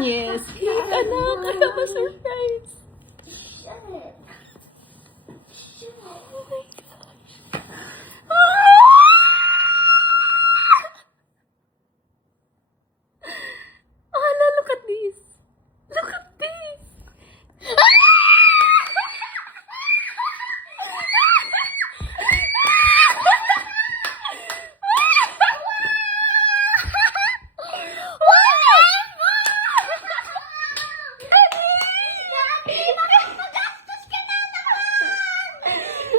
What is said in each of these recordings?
Yes. Anak, kaya ma-surprise. Oh my gosh. Ala, look at this. Look at this.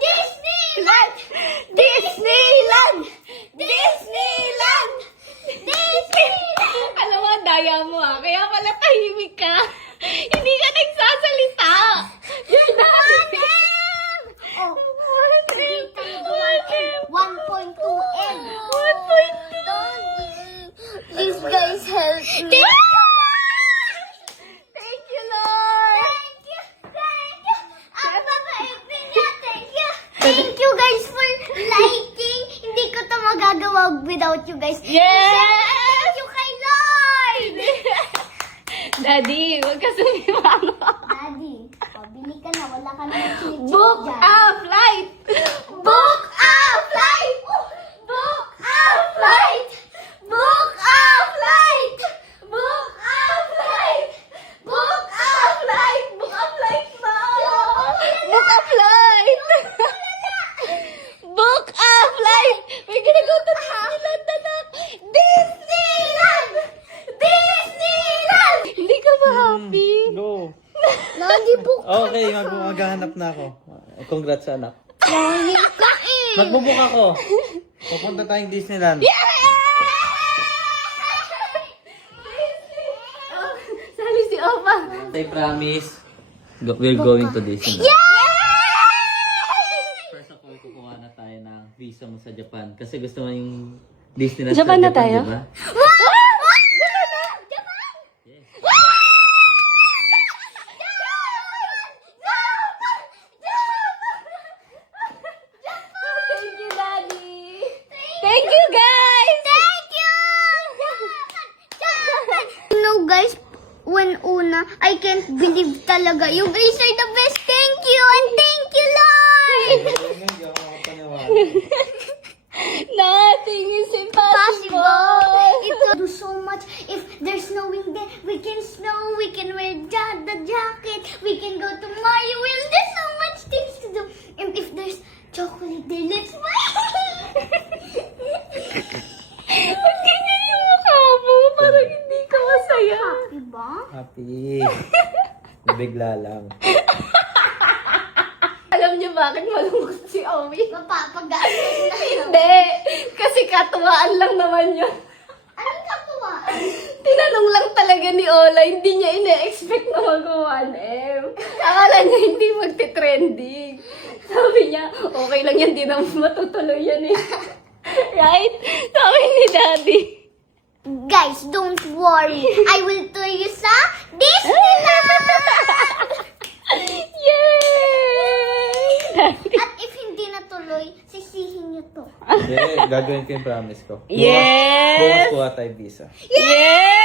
Disneyland! Disneyland! Disneyland! Disneyland! Alam mo, daya mo kaya pala tahimik ka. Hindi ka nagsasalita. You're not. 1.2M. 1.2. Please guys help me. Thank you, Lord. Thank you. Ang babait niya. Thank you. Thank you guys for liking. Hindi ko to magagawa without you guys. Yes! Thank you kay Lord. Daddy, huwag ka sumimango. Daddy, pabili ka na. Wala ka na chichit Book dyan. a flight! Book a flight! Book a flight! Book a flight! Book a flight! Book a flight! Book a flight na! Book a flight! Book a flight! We're gonna go to Disneyland, anak! Disneyland! Disneyland! Hindi ka ba happy? Go. Lagi book Okay, maghahanap na ako. Congrats, anak. Lagi ka eh! Magbubuk ako. Pupunta tayong Disneyland. Sali si Opa. I promise, we're going to Disneyland. First of all, kukuha na tayo ng visa mo sa Japan. Kasi gusto mo yung Disneyland Japan sa na tayo? Diba? Yes. Thank you, Daddy. Thank you, guys. Thank you! You know guys, when una, I can't believe talaga. You guys are the best. Thank you and thank you, Lord! Nothing is impossible. It will do so much. If there's snowing there, we can snow, we can wear the jacket, we can go to Mario World. There's so much things to do. And if there's chocolate there, let's Ba't ganyan yung mukha mo? Parang hindi ka masaya. Diba? Happy. Bigla lang. Alam niyo bakit malungkot si Omi? Mapapagaan na. Hindi. Kasi katuwaan lang naman yun. Anong katuwaan? Tinanong lang talaga ni Ola, hindi niya ina-expect na mag-1M. Akala niya hindi magte-trending. Sabi niya, okay lang yan, di naman matutuloy yan eh. Right? Sabi ni Daddy. Guys, don't worry. I will tell you sa Disneyland! Yay! At if hindi natuloy, sisihin niyo to. Hindi, gagawin ko yung promise ko. Yes! Bukas kuha tayo visa. Yes!